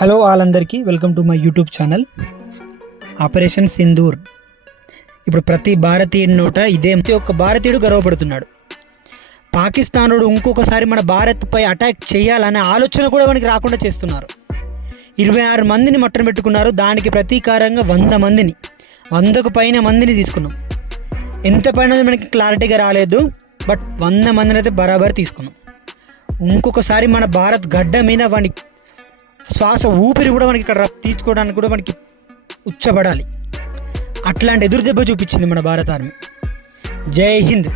Hello వాళ్ళందరికీ welcome to my YouTube channel operation Sindoor. ఇప్పుడు ప్రతి భారతీయుడి నోట ఇదే ఒక భారతీయుడు గర్వపడుతున్నాడు. పాకిస్తానుడు ఇంకొకసారి మన భారత్పై అటాక్ చేయాలనే ఆలోచన కూడా మనకి రాకుండా చేస్తున్నారు. 26 మందిని మట్టన పెట్టుకున్నారు. దానికి ప్రతీకారంగా 100 మందిని 100కు పైన మందిని తీసుకున్నాం. ఎంత పైన మనకి క్లారిటీగా రాలేదు, బట్ 100 మందిని అయితే బరాబర్ తీసుకున్నాం. ఇంకొకసారి మన భారత్ గడ్డ మీద వాడి శ్వాస ఊపిరి కూడా మనకి ఇక్కడ తీసుకోవడానికి కూడా మనకి ఉచ్చబడాలి. అట్లాంటి ఎదురు దెబ్బ చూపించింది మన భారత ఆర్మీ. జై హింద్.